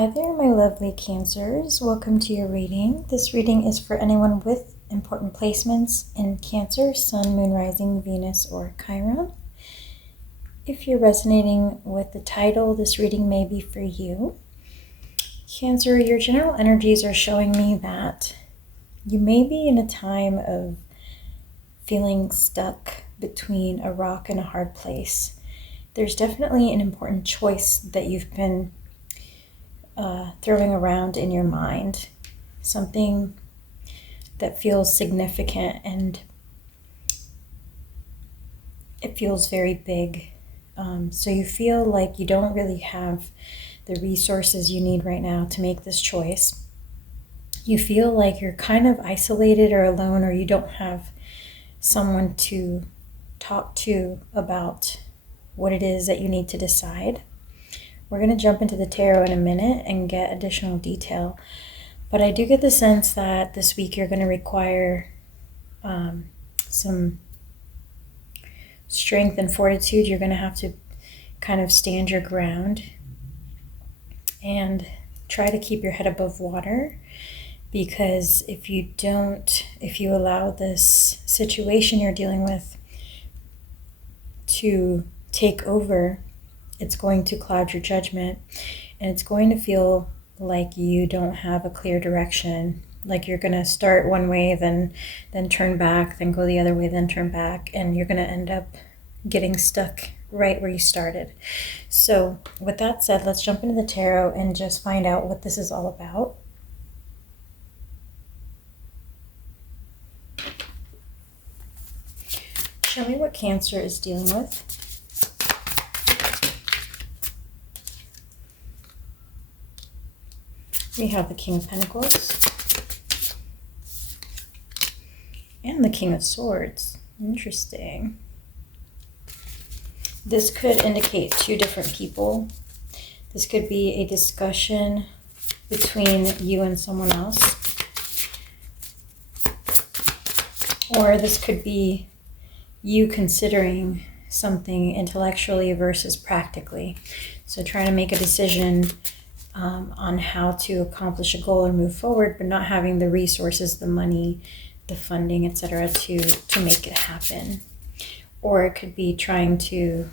Hi there, my lovely Cancers. Welcome to your reading. This reading is for anyone with important placements in Cancer, Sun, Moon, Rising, Venus, or Chiron. If you're resonating with the title, this reading may be for you. Cancer, your general energies are showing me that you may be in a time of feeling stuck between a rock and a hard place. There's definitely an important choice that you've been throwing around in your mind, something that feels significant and it feels very big. So you feel like you don't really have the resources you need right now to make this choice. You feel like you're kind of isolated or alone, or you don't have someone to talk to about what it is that you need to decide. We're going to jump into the tarot in a minute and get additional detail. But I do get the sense that this week you're going to require some strength and fortitude. You're going to have to kind of stand your ground and try to keep your head above water. Because if you allow this situation you're dealing with to take over, it's going to cloud your judgment, and it's going to feel like you don't have a clear direction, like you're going to start one way, then turn back, then go the other way, then turn back, and you're going to end up getting stuck right where you started. So with that said, let's jump into the tarot and just find out what this is all about. Show me what Cancer is dealing with. We have the King of Pentacles and the King of Swords. Interesting. This could indicate two different people. This could be a discussion between you and someone else. Or this could be you considering something intellectually versus practically. So trying to make a decision on how to accomplish a goal or move forward, but not having the resources, the money, the funding, etc. to make it happen. Or it could be trying to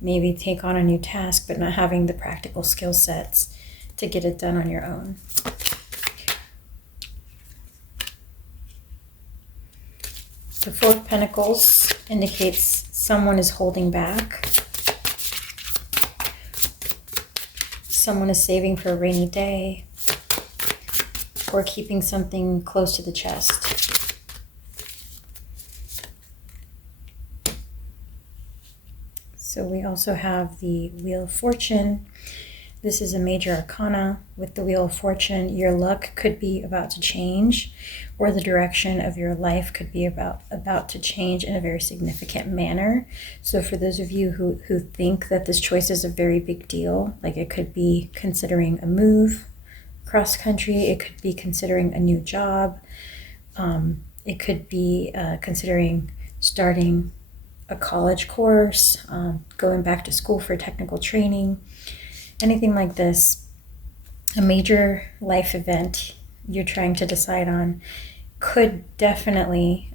maybe take on a new task, but not having the practical skill sets to get it done on your own. The Four of Pentacles indicates someone is holding back. Someone is saving for a rainy day, or keeping something close to the chest. So we also have the Wheel of Fortune. This is a major arcana. With the Wheel of Fortune, your luck could be about to change, or the direction of your life could be about to change in a very significant manner. So for those of you who think that this choice is a very big deal, like it could be considering a move cross country, it could be considering a new job, it could be considering starting a college course, going back to school for technical training, anything like this, a major life event you're trying to decide on could definitely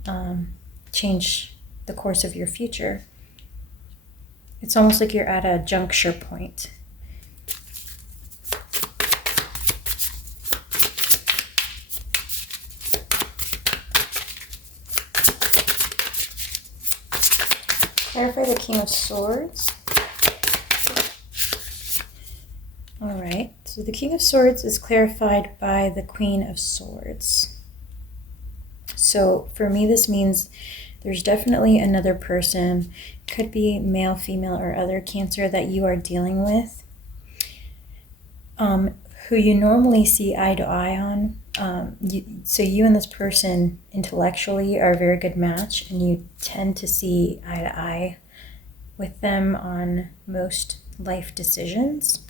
change the course of your future. It's almost like you're at a juncture point. Clarify the King of Swords. All right, so the King of Swords is clarified by the Queen of Swords. So for me, this means there's definitely another person, could be male, female, or other Cancer that you are dealing with, who you normally see eye to eye on. So you and this person intellectually are a very good match, and you tend to see eye to eye with them on most life decisions.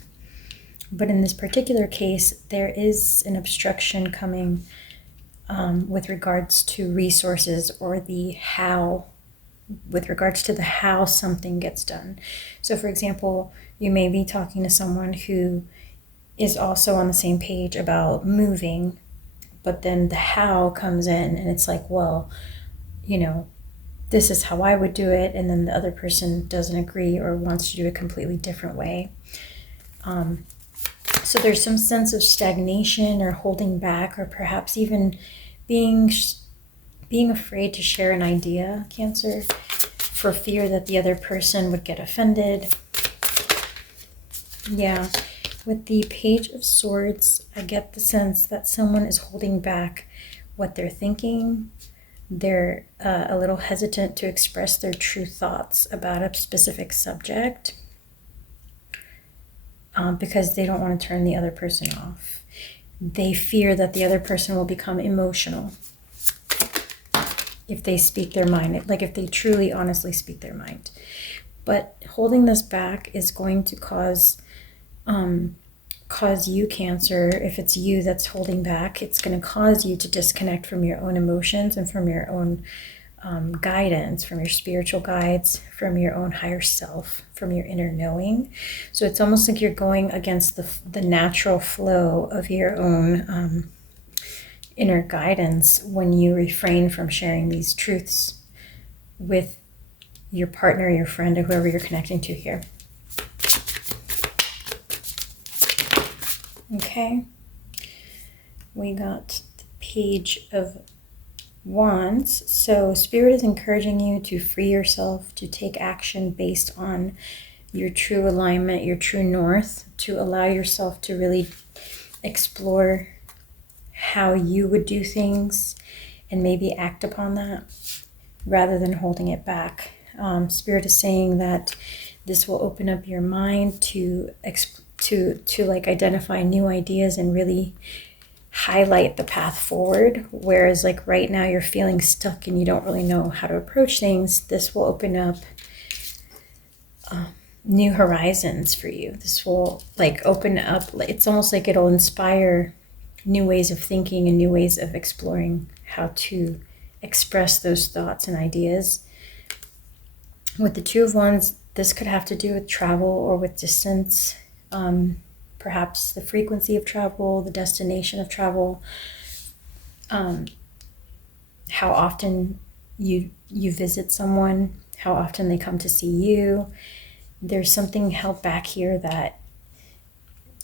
But in this particular case, there is an obstruction coming with regards to resources, or the how, with regards to the how something gets done. So for example, you may be talking to someone who is also on the same page about moving, but then the how comes in, and it's like, well, this is how I would do it, and then the other person doesn't agree or wants to do it a completely different way. So there's some sense of stagnation or holding back, or perhaps even being afraid to share an idea, Cancer, for fear that the other person would get offended. Yeah, with the Page of Swords, I get the sense that someone is holding back what they're thinking. They're a little hesitant to express their true thoughts about a specific subject because they don't want to turn the other person off. They fear that the other person will become emotional if they speak their mind, like if they truly, honestly speak their mind. But holding this back is going to cause you, Cancer. If it's you that's holding back, it's going to cause you to disconnect from your own emotions and from your own guidance, from your spiritual guides, from your own higher self, from your inner knowing. So it's almost like you're going against the natural flow of your own inner guidance when you refrain from sharing these truths with your partner, your friend, or whoever you're connecting to here. Okay, we got the Page of Wands. So Spirit is encouraging you to free yourself, to take action based on your true alignment, your true north, to allow yourself to really explore how you would do things and maybe act upon that rather than holding it back. Spirit is saying that this will open up your mind to like identify new ideas and really highlight the path forward. Whereas like right now you're feeling stuck and you don't really know how to approach things. This will open up new horizons for you. This will like open up, it's almost like it'll inspire new ways of thinking and new ways of exploring how to express those thoughts and ideas. With the Two of Wands, this could have to do with travel or with distance, perhaps the frequency of travel, the destination of travel, how often you visit someone, how often they come to see you. There's something held back here that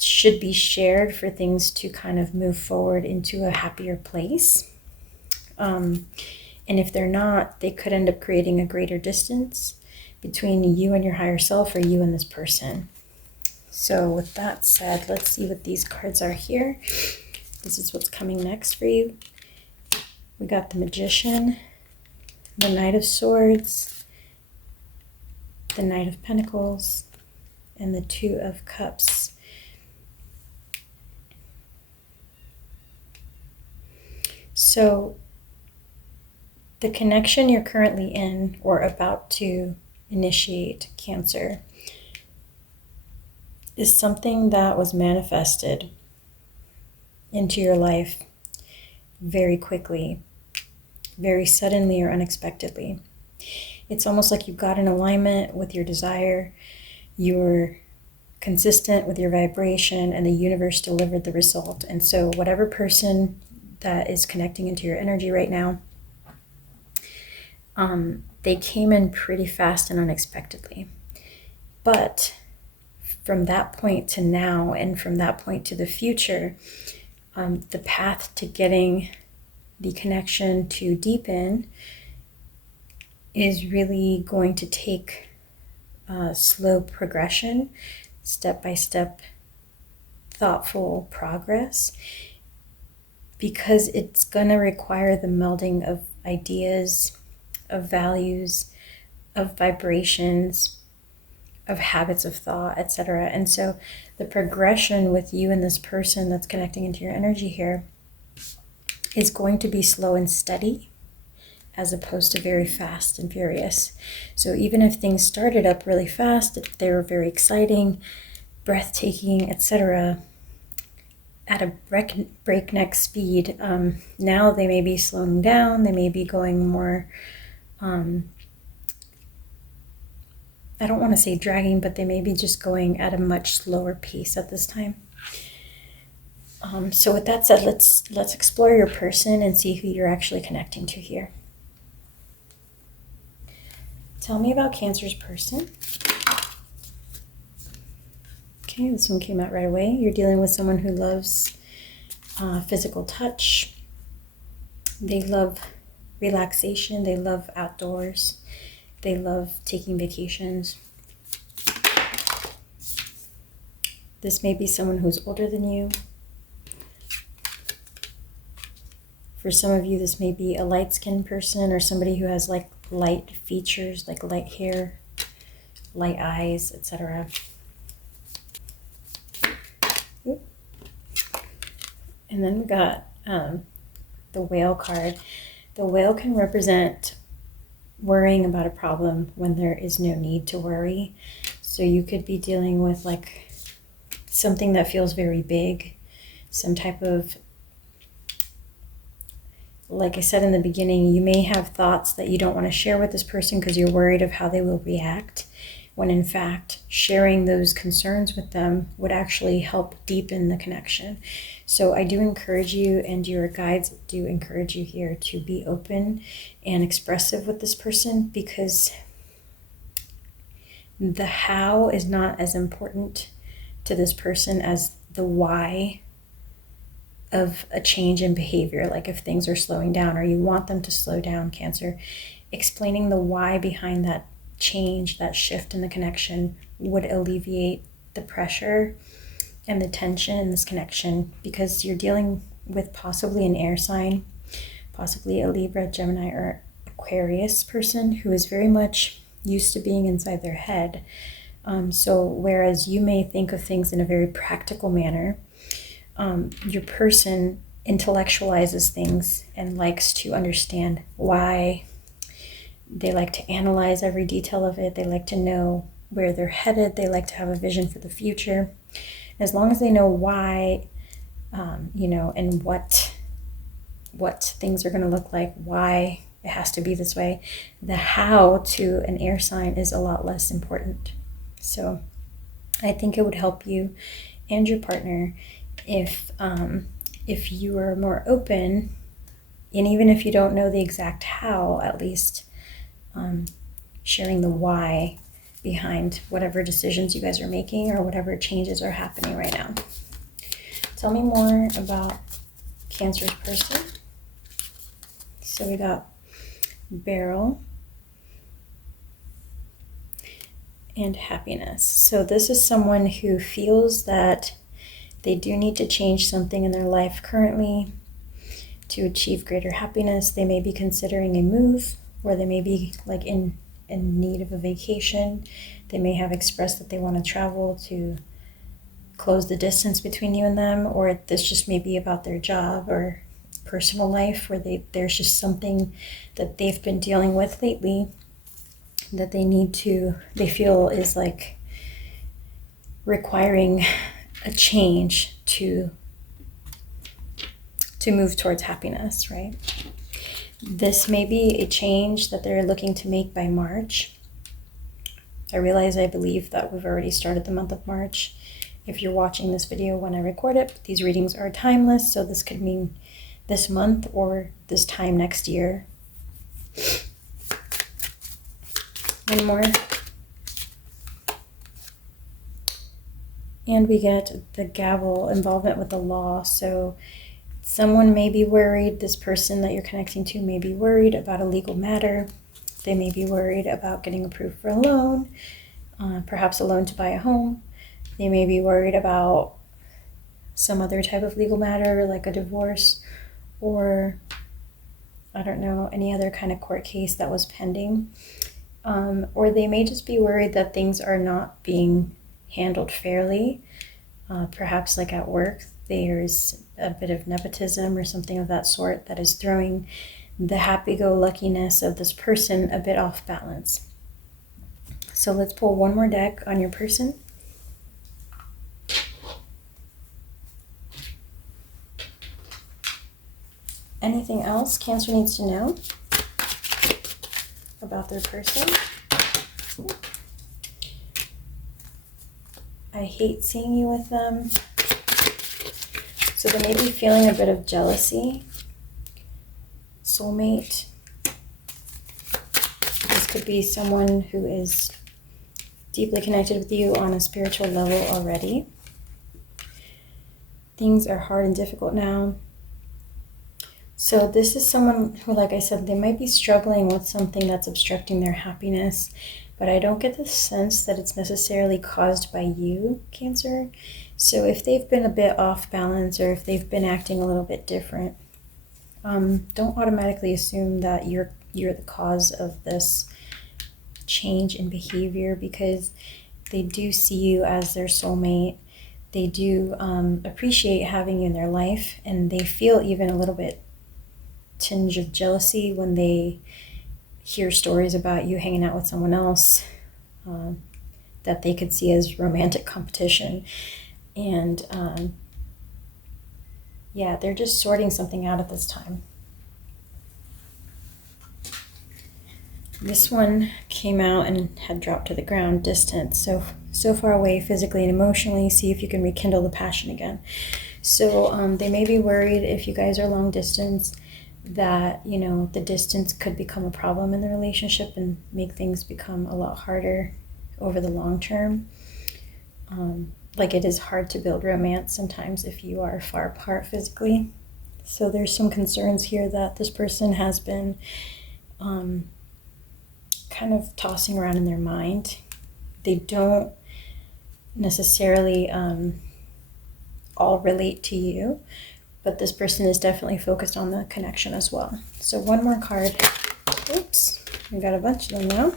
should be shared for things to kind of move forward into a happier place. And if they're not, they could end up creating a greater distance between you and your higher self, or you and this person. So with that said, let's see what these cards are here. This is what's coming next for you. We got the Magician, the Knight of Swords, the Knight of Pentacles, and the Two of Cups. So the connection you're currently in or about to initiate, Cancer, is something that was manifested into your life very quickly, very suddenly or unexpectedly. It's almost like you got in alignment with your desire, you're consistent with your vibration, and the universe delivered the result. And so whatever person that is connecting into your energy right now, they came in pretty fast and unexpectedly. But from that point to now, and from that point to the future, the path to getting the connection to deepen is really going to take slow progression, step-by-step, thoughtful progress, because it's going to require the melding of ideas, of values, of vibrations, of habits of thought, etc. And so the progression with you and this person that's connecting into your energy here is going to be slow and steady, as opposed to very fast and furious. So even if things started up really fast, if they were very exciting, breathtaking, etc., at a breakneck speed, now they may be slowing down, they may be going more, I don't want to say dragging, but they may be just going at a much slower pace at this time. So with that said, let's explore your person and see who you're actually connecting to here. Tell me about Cancer's person. Okay, this one came out right away. You're dealing with someone who loves physical touch. They love relaxation. They love outdoors. They love taking vacations. This may be someone who's older than you. For some of you, this may be a light-skinned person or somebody who has like light features, like light hair, light eyes, etc. And then we got the whale card. The whale can represent worrying about a problem when there is no need to worry. So you could be dealing with like something that feels very big, some type of, like I said in the beginning, you may have thoughts that you don't want to share with this person because you're worried of how they will react, when in fact sharing those concerns with them would actually help deepen the connection. So I do encourage you, and your guides do encourage you here, to be open and expressive with this person, because the how is not as important to this person as the why of a change in behavior. Like if things are slowing down or you want them to slow down, Cancer, explaining the why behind that change, that shift in the connection, would alleviate the pressure and the tension in this connection, because you're dealing with possibly an air sign, possibly a Libra, Gemini, or Aquarius person who is very much used to being inside their head. So whereas you may think of things in a very practical manner, your person intellectualizes things and likes to understand why. They like to analyze every detail of it. They like to know where they're headed. They like to have a vision for the future. As long as they know why, and what things are going to look like, why it has to be this way, the how to an air sign is a lot less important. So I think it would help you and your partner if you are more open, and even if you don't know the exact how, at least sharing the why behind whatever decisions you guys are making or whatever changes are happening right now. Tell me more about Cancer's person. So we got Barrel and Happiness. So this is someone who feels that they do need to change something in their life currently to achieve greater happiness. They may be considering a move, or they may be like in need of a vacation. They may have expressed that they want to travel to close the distance between you and them, or this just may be about their job or personal life, where there's just something that they've been dealing with lately that they feel is like requiring a change to move towards happiness, right? This may be a change that they're looking to make by March. I believe that we've already started the month of March. If you're watching this video when I record it, these readings are timeless, so this could mean this month or this time next year. One more. And we get the gavel, involvement with the law. So someone may be worried, this person that you're connecting to may be worried about a legal matter. They may be worried about getting approved for a loan, perhaps a loan to buy a home. They may be worried about some other type of legal matter, like a divorce, or I don't know, any other kind of court case that was pending. Or they may just be worried that things are not being handled fairly. Perhaps like at work, there's a bit of nepotism or something of that sort that is throwing the happy-go-luckiness of this person a bit off balance. So let's pull one more deck on your person. Anything else Cancer needs to know about their person? I hate seeing you with them. So they may be feeling a bit of jealousy. Soulmate. This could be someone who is deeply connected with you on a spiritual level already. Things are hard and difficult now. So this is someone who, like I said, they might be struggling with something that's obstructing their happiness, but I don't get the sense that it's necessarily caused by you, Cancer. So if they've been a bit off balance, or if they've been acting a little bit different, don't automatically assume that you're the cause of this change in behavior, because they do see you as their soulmate. They do appreciate having you in their life, and they feel even a little bit tinge of jealousy when they hear stories about you hanging out with someone else that they could see as romantic competition. And yeah, they're just sorting something out at this time. This one came out and had dropped to the ground, distant, so far away physically and emotionally. See if you can rekindle the passion again. So they may be worried, if you guys are long distance, that, you know, the distance could become a problem in the relationship and make things become a lot harder over the long term. Like, it is hard to build romance sometimes if you are far apart physically. So there's some concerns here that this person has been kind of tossing around in their mind. They don't necessarily all relate to you, but this person is definitely focused on the connection as well. So one more card. Oops, I got a bunch of them now.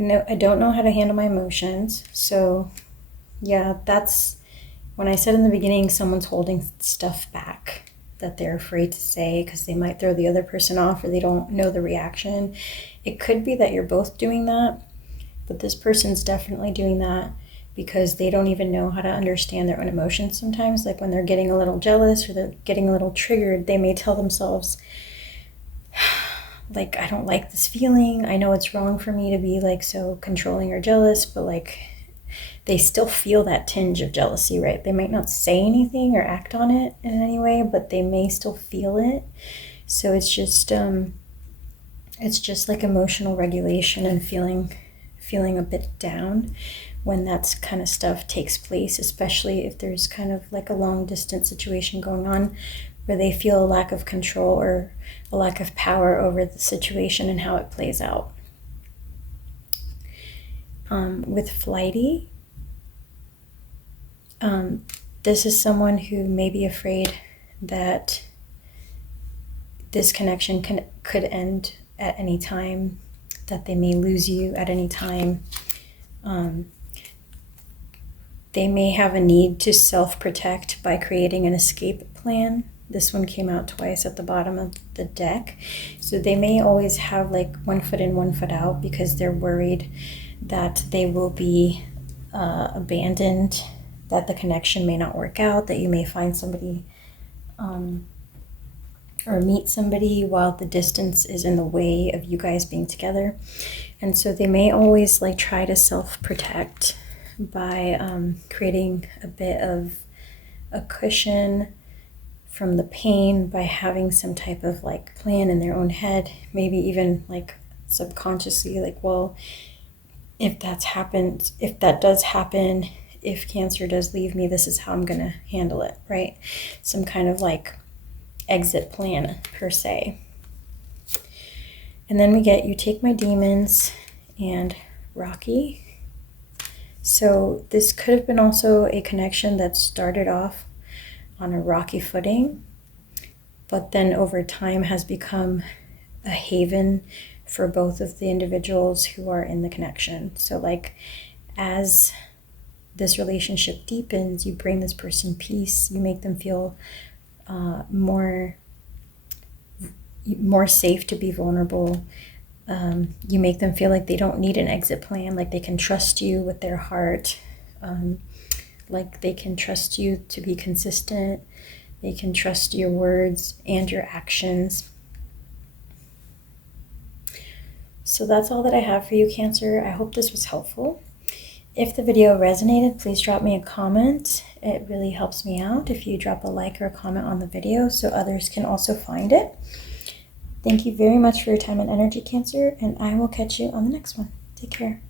I don't know how to handle my emotions. So yeah, that's when I said in the beginning, someone's holding stuff back that they're afraid to say because they might throw the other person off, or they don't know the reaction. It could be that you're both doing that, but this person's definitely doing that because they don't even know how to understand their own emotions sometimes. Like, when they're getting a little jealous or they're getting a little triggered, they may tell themselves, like, I don't like this feeling. I know it's wrong for me to be like so controlling or jealous, but like, they still feel that tinge of jealousy, right? They might not say anything or act on it in any way, but they may still feel it. So it's just like emotional regulation and feeling a bit down when that kind of stuff takes place, especially if there's kind of like a long distance situation going on where they feel a lack of control or a lack of power over the situation and how it plays out. With Flighty, this is someone who may be afraid that this connection could end at any time, that they may lose you at any time. They may have a need to self-protect by creating an escape plan. This one came out twice at the bottom of the deck. So they may always have like one foot in, one foot out, because they're worried that they will be abandoned, that the connection may not work out, that you may find somebody or meet somebody while the distance is in the way of you guys being together. And so they may always like try to self-protect by creating a bit of a cushion from the pain by having some type of like plan in their own head, maybe even like subconsciously, like, well, if that does happen, if Cancer does leave me, this is how I'm gonna handle it, right? Some kind of like exit plan per se. And then we get You Take My Demons and Rocky. So this could have been also a connection that started off on a rocky footing, but then over time has become a haven for both of the individuals who are in the connection. So like, as this relationship deepens, you bring this person peace, you make them feel more safe to be vulnerable. You make them feel like they don't need an exit plan, like they can trust you with their heart, like they can trust you to be consistent, they can trust your words and your actions. So that's all that I have for you, Cancer. I hope this was helpful. If the video resonated, please drop me a comment. It really helps me out if you drop a like or a comment on the video so others can also find it. Thank you very much for your time and energy, Cancer, and I will catch you on the next one. Take care.